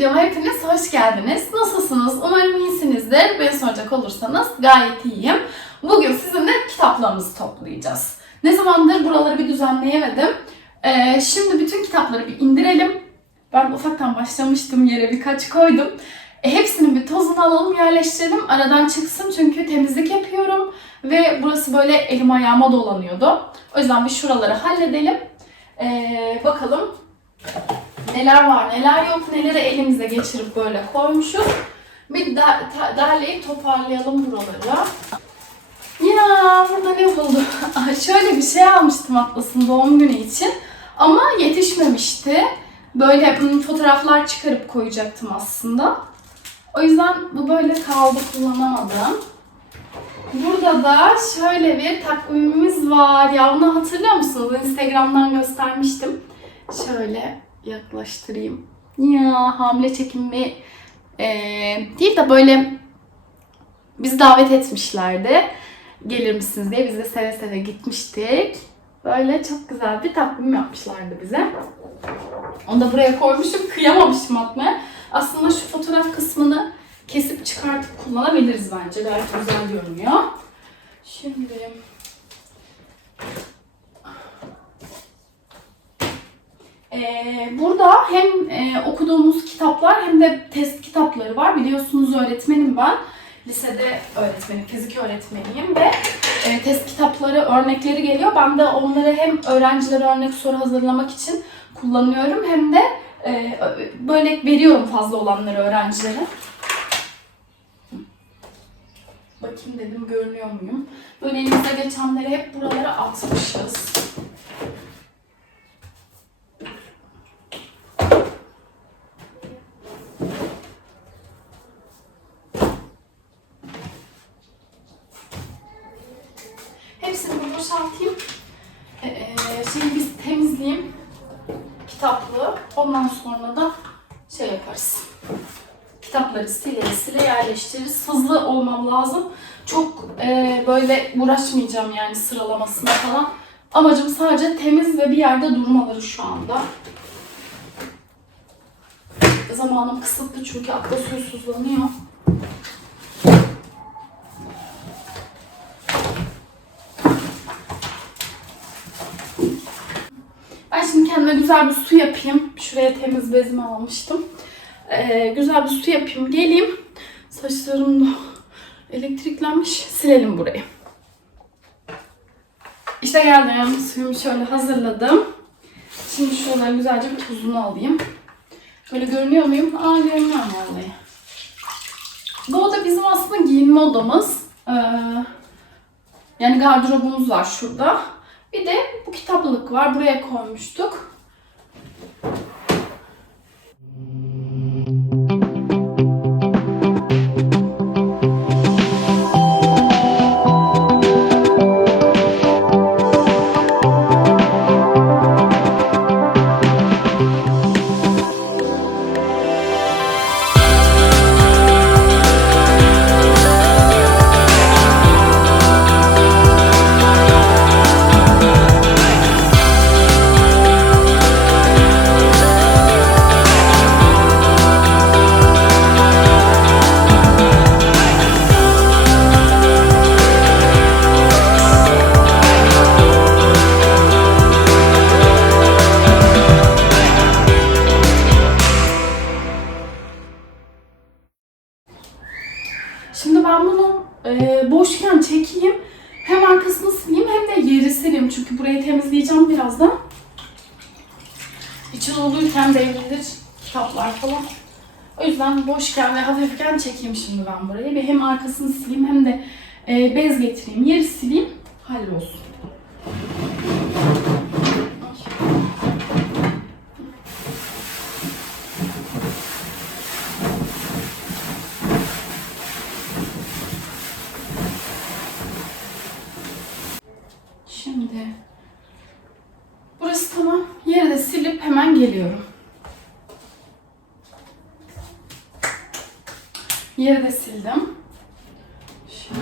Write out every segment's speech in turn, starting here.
videoma hepiniz hoş geldiniz. Nasılsınız? Umarım iyisinizdir. Beni soracak olursanız gayet iyiyim. Bugün sizinle kitaplarımızı toplayacağız. Ne zamandır buraları bir düzenleyemedim. Ee, şimdi bütün kitapları bir indirelim. Ben ufaktan başlamıştım yere birkaç koydum. E, hepsinin bir tozunu alalım yerleştirelim. Aradan çıksın çünkü temizlik yapıyorum. Ve burası böyle elim ayağıma dolanıyordu. O yüzden bir şuraları halledelim. Ee, bakalım neler var neler yok neleri elimize geçirip böyle koymuşuz. Bir derleyip toparlayalım buraları. Ya burada ne buldum? Şöyle bir şey almıştım Atlas'ın doğum günü için. Ama yetişmemişti. Böyle fotoğraflar çıkarıp koyacaktım aslında. O yüzden bu böyle kaldı kullanamadım. Burada da şöyle bir takvimimiz var. Ya bunu hatırlıyor musunuz? Instagram'dan göstermiştim. Şöyle yaklaştırayım. Ya hamile çekimi eee, değil de böyle bizi davet etmişlerdi. Gelir misiniz diye biz de seve seve gitmiştik. Böyle çok güzel bir takvim yapmışlardı bize. Onu da buraya koymuşum. Kıyamamışım atmaya. Aslında şu fotoğraf kısmını kesip çıkartıp kullanabiliriz bence. Gayet güzel görünüyor. Şimdi burada hem e, okuduğumuz kitaplar hem de test kitapları var. Biliyorsunuz öğretmenim ben. Lisede öğretmenim, fizik öğretmeniyim ve e, test kitapları, örnekleri geliyor. Ben de onları hem öğrencilere örnek soru hazırlamak için kullanıyorum hem de e, böyle veriyorum fazla olanları öğrencilere. Bakayım dedim görünüyor muyum? Böyle elimize geçenleri hep buralara atmışız. Hepsini boşaltayım. Ee, şimdi biz temizleyeyim kitaplığı. Ondan sonra da şey yaparız. Kitapları sile sile yerleştiririz. Hızlı olmam lazım. Çok e, böyle uğraşmayacağım yani sıralamasına falan. Amacım sadece temiz ve bir yerde durmaları şu anda. Zamanım kısıtlı çünkü akla suysuzlanıyor. Ben şimdi kendime güzel bir su yapayım. Şuraya temiz bezimi almıştım. Ee, güzel bir su yapayım. Geleyim. Saçlarım da elektriklenmiş. Silelim burayı. İşte geldim. Suyumu şöyle hazırladım. Şimdi şuradan güzelce bir tuzunu alayım. Böyle görünüyor muyum? Aa görünüyorum vallahi. Bu oda bizim aslında giyinme odamız. Ee, yani gardırobumuz var şurada. Bir de bu kitaplık var. Buraya koymuştuk. Thank you. O yüzden boşken ve hafifken çekeyim şimdi ben burayı. Bir hem arkasını sileyim hem de e, bez getireyim. Yeri sileyim. Hallolsun. Şimdi burası tamam. Yeri de silip hemen geliyorum. Yeri de sildim. Şimdi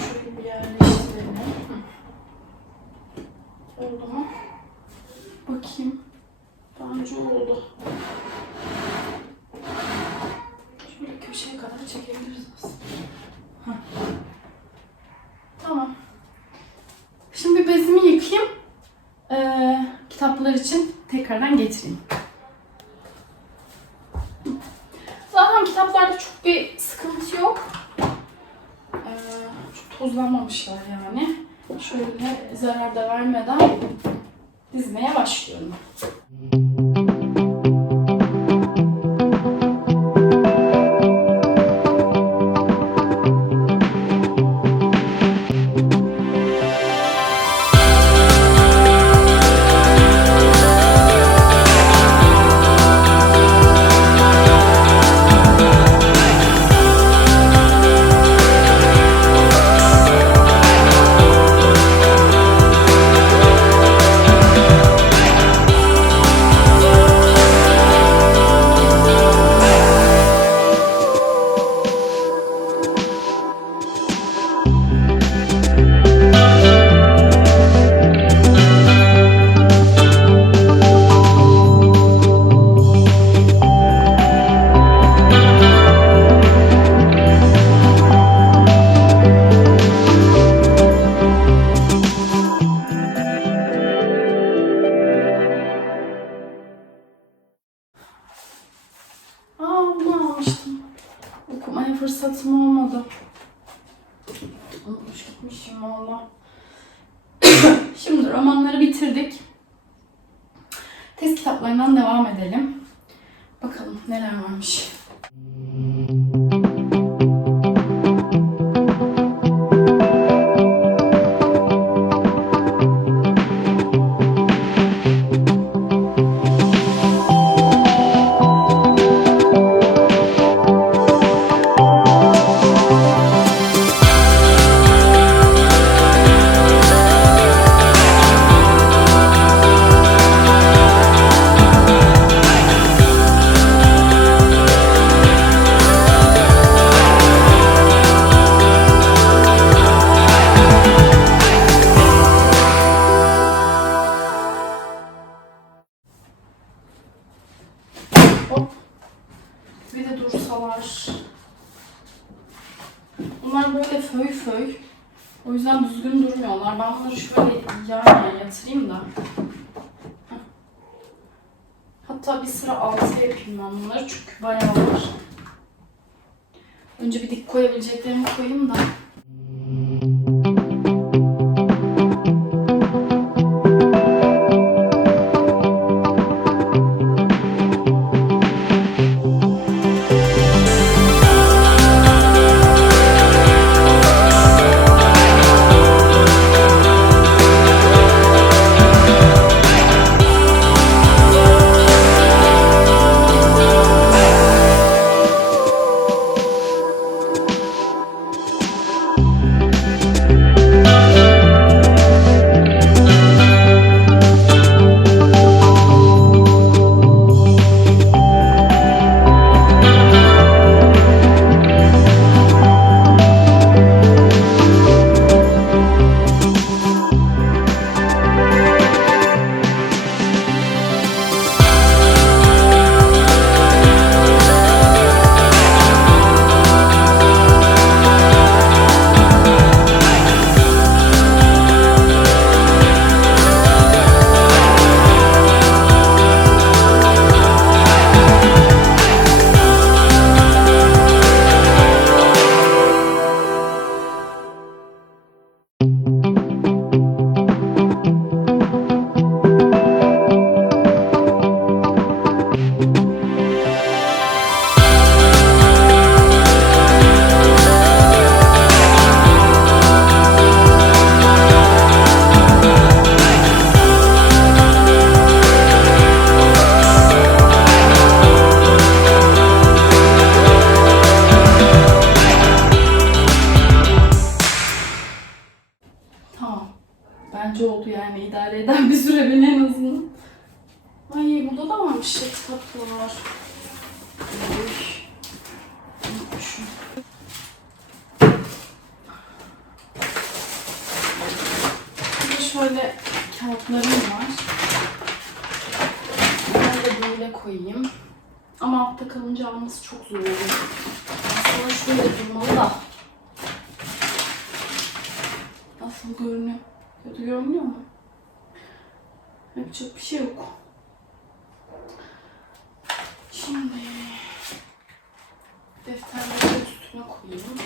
şöyle bir yerleştirelim. Oldu mu? Bakayım. Bence oldu. Şöyle köşeye kadar çekebiliriz aslında. Tamam. Şimdi bezimi yıkayayım. Ee, kitaplar için tekrardan getireyim. Patateslerle çok bir sıkıntı yok. Ee, çok tozlanmamışlar yani. Şöyle zarar da vermeden dizmeye başlıyorum. Hatta bir sıra altı yapayım ben bunları çünkü bayağı var. Önce bir dik koyabileceklerimi koyayım da. şöyle kağıtlarım var. Ben de böyle koyayım. Ama altta kalınca alması çok zor olur. Aslında şöyle durmalı da. Nasıl görünüyor? Kötü görünüyor mu? Yapacak bir şey yok. Şimdi defterleri üstüne koyayım.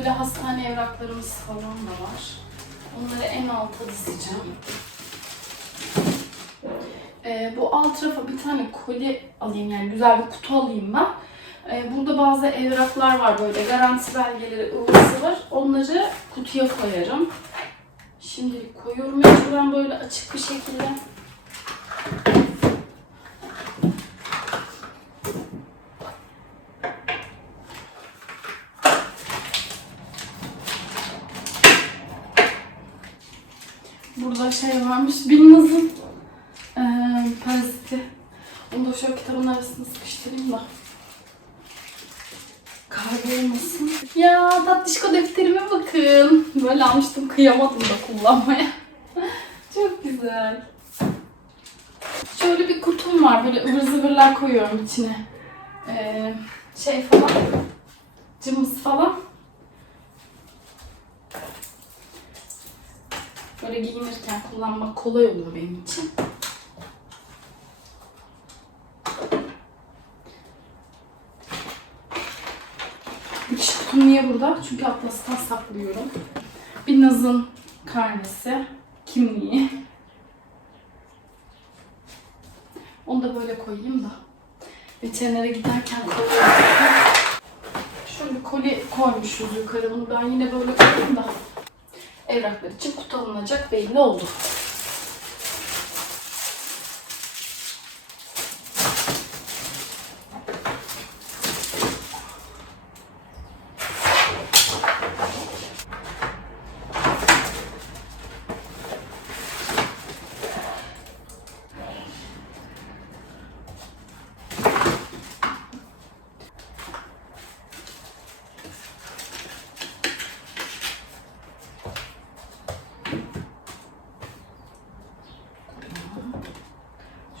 Böyle hastane evraklarımız falan da var. Onları en alta dizeceğim. Ee, bu alt rafa bir tane koli alayım yani güzel bir kutu alayım ben. Ee, burada bazı evraklar var böyle garanti belgeleri, ıvısı var. Onları kutuya koyarım. Şimdilik koyuyorum mecburen böyle açık bir şekilde. Burada şey varmış, Binnaz'ın eee paraziti. Onu da şöyle kitabın arasına sıkıştırayım da. Kaybolmasın. Ya tatlışko defterime bakın. Böyle almıştım kıyamadım da kullanmaya. Çok güzel. Şöyle bir kutum var. Böyle ıvır zıvırlar koyuyorum içine. Ee, şey falan. Cımbız falan. Böyle giyinirken kullanmak kolay oluyor benim için. Dikiş niye burada? Çünkü atlastan saklıyorum. Bir Naz'ın karnesi, kimliği. Onu da böyle koyayım da. Veterinere giderken koyayım. Şöyle koli koymuşuz yukarı. Bunu ben yine böyle koyayım da. Evraklar için kutu alınacak belli oldu.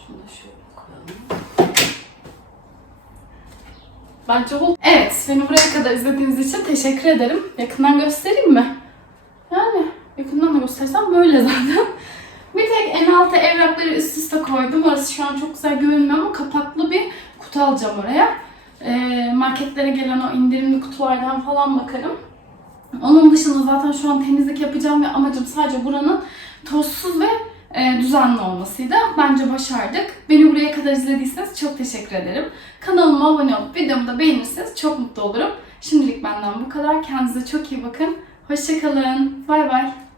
Şunu da şöyle koyalım. Bence bu. Evet, beni buraya kadar izlediğiniz için teşekkür ederim. Yakından göstereyim mi? Yani yakından da göstersem böyle zaten. Bir tek en alta evrakları üst üste koydum. Orası şu an çok güzel görünmüyor ama kapaklı bir kutu alacağım oraya. Ee, marketlere gelen o indirimli kutulardan falan bakarım. Onun dışında zaten şu an temizlik yapacağım ve amacım sadece buranın tozsuz ve e, düzenli olmasıydı. Bence başardık. Beni buraya kadar izlediyseniz çok teşekkür ederim. Kanalıma abone olup videomu da beğenirseniz çok mutlu olurum. Şimdilik benden bu kadar. Kendinize çok iyi bakın. Hoşçakalın. Bay bay.